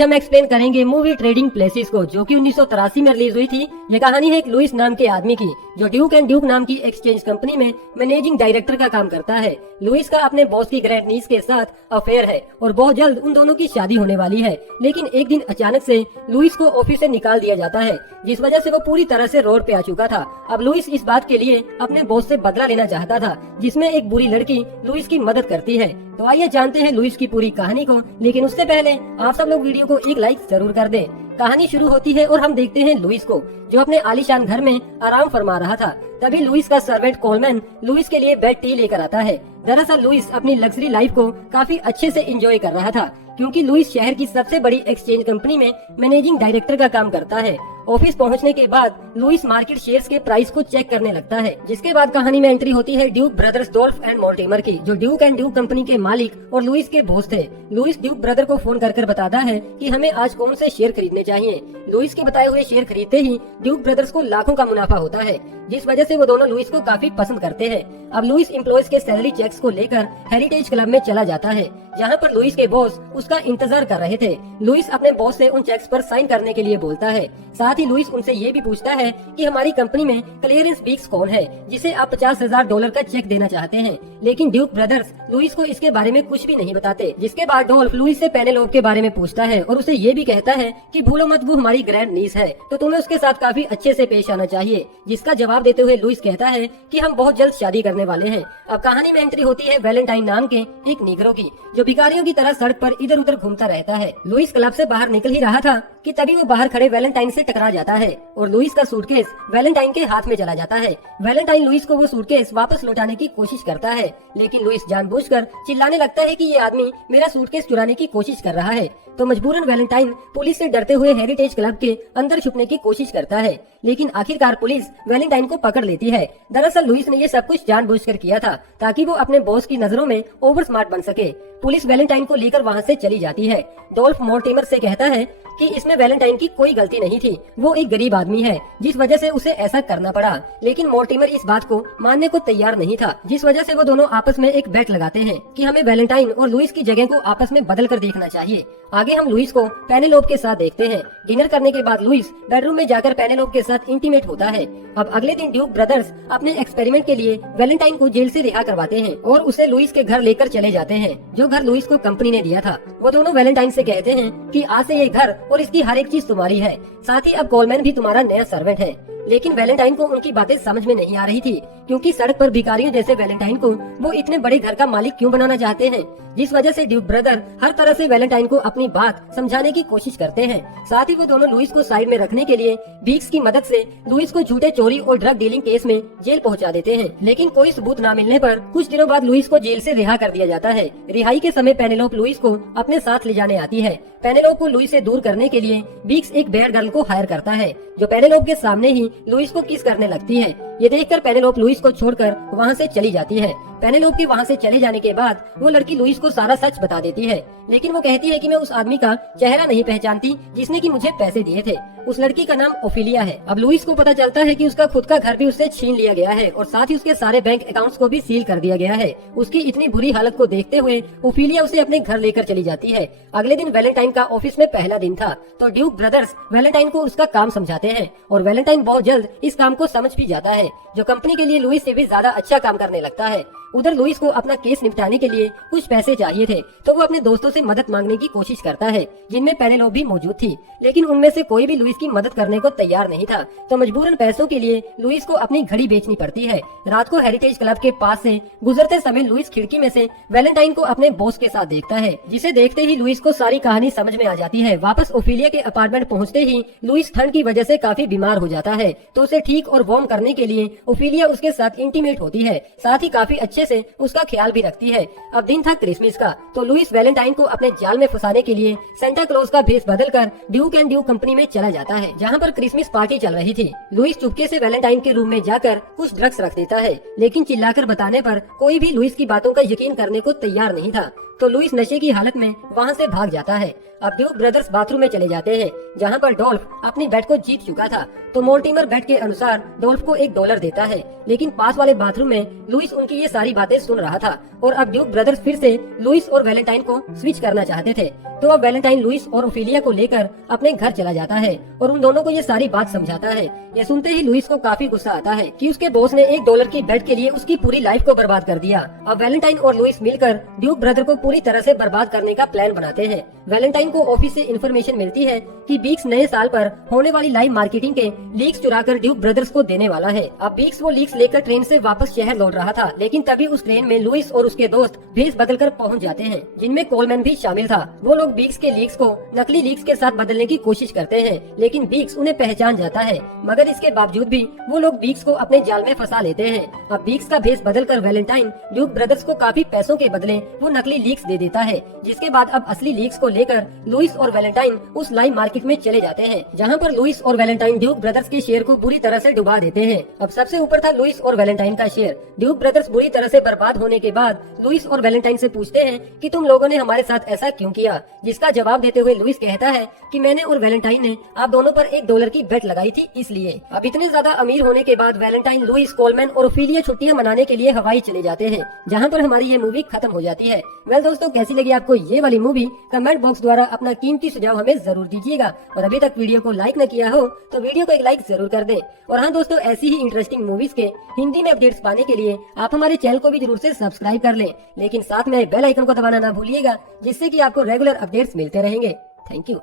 आज हम एक्सप्लेन करेंगे मूवी ट्रेडिंग प्लेसेस को, जो कि 1983 में रिलीज हुई थी। ये कहानी है एक लुइस नाम के आदमी की, जो ड्यूक एंड ड्यूक नाम की एक्सचेंज कंपनी में मैनेजिंग डायरेक्टर का काम करता है। लुइस का अपने बॉस की ग्रैंड नीस के साथ अफेयर है और बहुत जल्द उन दोनों की शादी होने वाली है। लेकिन एक दिन अचानक से लुइस को ऑफिस से निकाल दिया जाता है, जिस वजह से वो पूरी तरह से रोड पे आ चुका था। अब लुइस इस बात के लिए अपने बॉस से बदला लेना चाहता था, जिसमें एक बुरी लड़की लुइस की मदद करती है। तो आइए जानते हैं लुइस की पूरी कहानी को, लेकिन उससे पहले आप सब लोग वीडियो को एक लाइक जरूर कर दें। कहानी शुरू होती है और हम देखते हैं लुइस को, जो अपने आलीशान घर में आराम फरमा रहा था। तभी लुइस का सर्वेंट कोलमैन लुइस के लिए बेड टी लेकर आता है। दरअसल लुइस अपनी लग्जरी लाइफ को काफी अच्छे से एंजॉय कर रहा था, क्योंकि लुइस शहर की सबसे बड़ी एक्सचेंज कंपनी में मैनेजिंग डायरेक्टर का काम करता है। ऑफिस पहुंचने के बाद लुइस मार्केट शेयर्स के प्राइस को चेक करने लगता है, जिसके बाद कहानी में एंट्री होती है Duke brothers Dolph and Mortimer की, जो ड्यूक एंड ड्यूक कंपनी के मालिक और लुइस के बॉस थे। लुइस ड्यूक ब्रदर को फोन कर बताता है कि हमें आज कौन से शेयर खरीदने चाहिए। लुइस के बताए हुए शेयर खरीदते ही ड्यूक ब्रदर्स को लाखों का मुनाफा होता है, जिस वजह से वो दोनों लुइस को काफी पसंद करते हैं। अब लुइस एम्प्लॉयज के सैलरी चेक्स को लेकर हेरिटेज क्लब में चला जाता है, जहाँ पर लुइस के बॉस उसका इंतजार कर रहे थे। लुइस अपने बॉस से उन चेक्स पर साइन करने के लिए बोलता है। साथ ही लुइस उनसे ये भी पूछता है कि हमारी कंपनी में क्लियरेंस बीक्स कौन है, जिसे आप $50,000 का चेक देना चाहते हैं। लेकिन ड्यूक ब्रदर्स लुइस को इसके बारे में कुछ भी नहीं बताते। जिसके बाद डोल्फ लुइस से पेनेलोप के बारे में पूछता है और उसे ये भी कहता है कि भूलो मत, वो हमारी ग्रैंड नीस है, तो तुम्हें उसके साथ काफी अच्छे से पेश आना चाहिए। जिसका जवाब देते हुए लुइस कहता है कि हम बहुत जल्द शादी करने वाले हैं। अब कहानी में एंट्री होती है वैलेंटाइन नाम के एक निगरो की, जो भिखारियों की तरह सड़क पर इधर उधर घूमता रहता है। लुइस क्लब से बाहर निकल ही रहा था कि तभी वो बाहर खड़े वैलेंटाइन से टकरा जाता है और लुइस का सूटकेस वैलेंटाइन के हाथ में चला जाता है। वैलेंटाइन लुइस को वो सूटकेस वापस लौटाने की कोशिश करता है, लेकिन लुइस जानबूझकर चिल्लाने लगता है कि ये आदमी मेरा सूटकेस चुराने की कोशिश कर रहा है। तो मजबूरन वैलेंटाइन पुलिस से डरते हुए हेरिटेज क्लब के अंदर छुपने की कोशिश करता है, लेकिन आखिरकार पुलिस वैलेंटाइन को पकड़ लेती है। दरअसल लुइस ने ये सब कुछ जानबूझकर किया था, ताकि वो अपने बॉस की नजरों में ओवर स्मार्ट बन सके। पुलिस वैलेंटाइन को लेकर वहाँ से चली जाती है। डोल्फ मोर्टिमर से कहता है कि इसमें वैलेंटाइन की कोई गलती नहीं थी, वो एक गरीब आदमी है, जिस वजह से उसे ऐसा करना पड़ा। लेकिन मोर्टिमर इस बात को मानने को तैयार नहीं था, जिस वजह से वो दोनों आपस में एक बेट लगाते हैं कि हमें वैलेंटाइन और लुइस की जगह को आपस में बदल कर देखना चाहिए। आगे हम लुइस को पेनेलोप के साथ देखते हैं। डिनर करने के बाद लुइस बेडरूम में जाकर पेनेलोप के साथ इंटीमेट होता है। अब अगले दिन ड्यूक ब्रदर्स अपने एक्सपेरिमेंट के लिए वैलेंटाइन को जेल से रिहा करवाते हैं और उसे लुइस के घर लेकर चले जाते हैं, जो घर लुइस को कंपनी ने दिया था। वो दोनों वैलेंटाइन से कहते हैं कि आज से ये घर और इसकी हर एक चीज तुम्हारी है, साथ ही अब कोलमैन भी तुम्हारा नया सर्वेंट है। लेकिन वैलेंटाइन को उनकी बातें समझ में नहीं आ रही थी, क्योंकि सड़क पर भिखारियों जैसे वैलेंटाइन को वो इतने बड़े घर का मालिक क्यों बनाना चाहते हैं, जिस वजह से ड्यूक ब्रदर हर तरह से वैलेंटाइन को अपनी बात समझाने की कोशिश करते हैं। साथ ही वो दोनों लुइस को साइड में रखने के लिए बीक्स की मदद से लुइस को झूठे चोरी और ड्रग डीलिंग केस में जेल पहुंचा देते हैं। लेकिन कोई सबूत न मिलने पर कुछ दिनों बाद लुइस को जेल से रिहा कर दिया जाता है। रिहाई के समय पेनेलोप लुइस को अपने साथ ले जाने आती है। पेनेलोप को लुइस से दूर करने के लिए बीक्स एक बेयर गर्ल को हायर करता है, जो पेनेलोप के सामने ही लुइस को किस करने लगती है। ये देखकर पेनेलोप लुइस को छोड़कर वहाँ से चली जाती है। पेनेलोप के वहाँ से चले जाने के बाद वो लड़की लुइस को सारा सच बता देती है, लेकिन वो कहती है कि मैं उस आदमी का चेहरा नहीं पहचानती जिसने कि मुझे पैसे दिए थे। उस लड़की का नाम ओफिलिया है। अब लुइस को पता चलता है कि उसका खुद का घर भी उससे छीन लिया गया है और साथ ही उसके सारे बैंक अकाउंट्स को भी सील कर दिया गया है। उसकी इतनी बुरी हालत को देखते हुए ओफिलिया उसे अपने घर लेकर चली जाती है। अगले दिन वैलेंटाइन का ऑफिस में पहला दिन था, तो ड्यूक ब्रदर्स वैलेंटाइन को उसका काम समझाते हैं और वैलेंटाइन बहुत जल्द इस काम को समझ भी जाता है, जो कंपनी के लिए लुइस से भी ज्यादा अच्छा काम करने लगता है। उधर लुइस को अपना केस निपटाने के लिए कुछ पैसे चाहिए थे, तो वो अपने दोस्तों से मदद मांगने की कोशिश करता है, जिनमें पेनेलोप भी मौजूद थी। लेकिन उनमें से कोई भी लुइस की मदद करने को तैयार नहीं था, तो मजबूरन पैसों के लिए लुइस को अपनी घड़ी बेचनी पड़ती है। रात को हेरिटेज क्लब के पास से गुजरते समय लुइस खिड़की में से वैलेंटाइन को अपने बॉस के साथ देखता है, जिसे देखते ही लुइस को सारी कहानी समझ में आ जाती है। वापस ओफिलिया के अपार्टमेंट पहुँचते ही लुइस ठंड की वजह से काफी बीमार हो जाता है, तो उसे ठीक और वार्म करने के लिए ओफिलिया उसके साथ इंटीमेट होती है, साथ ही काफी अच्छे से उसका ख्याल भी रखती है। अब दिन था क्रिसमस का, तो लुइस वैलेंटाइन को अपने जाल में फंसाने के लिए सेंटा क्लॉज का भेष बदलकर ड्यूक एंड ड्यूक कंपनी में चला जाता है, जहां पर क्रिसमस पार्टी चल रही थी। लुइस चुपके से वैलेंटाइन के रूम में जाकर कुछ ड्रग्स रख देता है, लेकिन चिल्लाकर बताने पर कोई भी लुइस की बातों का यकीन करने को तैयार नहीं था। तो लुइस नशे की हालत में वहाँ से भाग जाता है। अब ड्यूक ब्रदर्स बाथरूम में चले जाते हैं जहाँ पर डोल्फ अपनी बेट को जीत चुका था। तो मोर्टिमर बेट के अनुसार डोल्फ को $1 देता है, लेकिन पास वाले बाथरूम में लुइस उनकी ये सारी बातें सुन रहा था और अब ड्यूक ब्रदर्स फिर से लुइस और वैलेंटाइन को स्विच करना चाहते थे। तो अब वैलेंटाइन लुइस और ओफिलिया को लेकर अपने घर चला जाता है और उन दोनों को ये सारी बात समझाता है। ये सुनते ही लुइस को काफी गुस्सा आता है कि उसके बॉस ने $1 की बेट के लिए उसकी पूरी लाइफ को बर्बाद कर दिया। अब वैलेंटाइन और लुइस मिलकर ड्यूक ब्रदर को पूरी तरह से बर्बाद करने का प्लान बनाते हैं। वैलेंटाइन को ऑफिस से इन्फॉर्मेशन मिलती है कि बीक्स नए साल पर होने वाली लाइव मार्केटिंग के लीक्स चुराकर ड्यूक ब्रदर्स को देने वाला है। अब बीक्स वो लीक्स लेकर ट्रेन से वापस शहर लौट रहा था, लेकिन तभी उस ट्रेन में लुइस और उसके दोस्त भेस बदलकर पहुंच जाते हैं, जिनमें कोलमैन भी शामिल था। वो लोग बीक्स के लीक्स को नकली लीक्स के साथ बदलने की कोशिश करते हैं, लेकिन बीक्स उन्हें पहचान जाता है, मगर इसके बावजूद भी वो लोग बीक्स को अपने जाल में फंसा लेते हैं। अब बीक्स का भेस बदलकर वैलेंटाइन ड्यूक ब्रदर्स को काफी पैसों के बदले वो नकली लीक्स दे देता है, जिसके बाद अब असली लीक्स को लेकर लुइस और वैलेंटाइन उस लाइव मार्केट में चले जाते हैं, जहां पर लुइस और वैलेंटाइन ड्यूक ब्रदर्स के शेयर को बुरी तरह से डुबा देते हैं। अब सबसे ऊपर था लुइस और वैलेंटाइन का शेयर। ड्यूक ब्रदर्स बुरी तरह से बर्बाद होने के बाद लुइस और वैलेंटाइन से पूछते हैं कि तुम लोगों ने हमारे साथ ऐसा क्यों किया, जिसका जवाब देते हुए लुइस कहता है कि मैंने और वैलेंटाइन ने आप दोनों पर $1 की बेट लगाई थी, इसलिए। अब इतने ज्यादा अमीर होने के बाद वैलेंटाइन, लुइस, कोलमैन और ओफिलिया छुट्टियां मनाने के लिए हवाई चले जाते हैं, जहां पर हमारी ये मूवी खत्म हो जाती है। वेल दोस्तों, कैसी लगी आपको ये वाली मूवी? कमेंट बॉक्स द्वारा अपना कीमती सुझाव हमें जरूर दीजिएगा और अभी तक वीडियो को लाइक न किया हो तो वीडियो को एक लाइक जरूर कर दें। और हाँ दोस्तों, ऐसी ही इंटरेस्टिंग मूवीज के हिंदी में अपडेट्स पाने के लिए आप हमारे चैनल को भी जरूर से सब्सक्राइब कर लें, लेकिन साथ में बेल आइकन को दबाना ना भूलिएगा, जिससे कि आपको रेगुलर अपडेट्स मिलते रहेंगे। Thank you.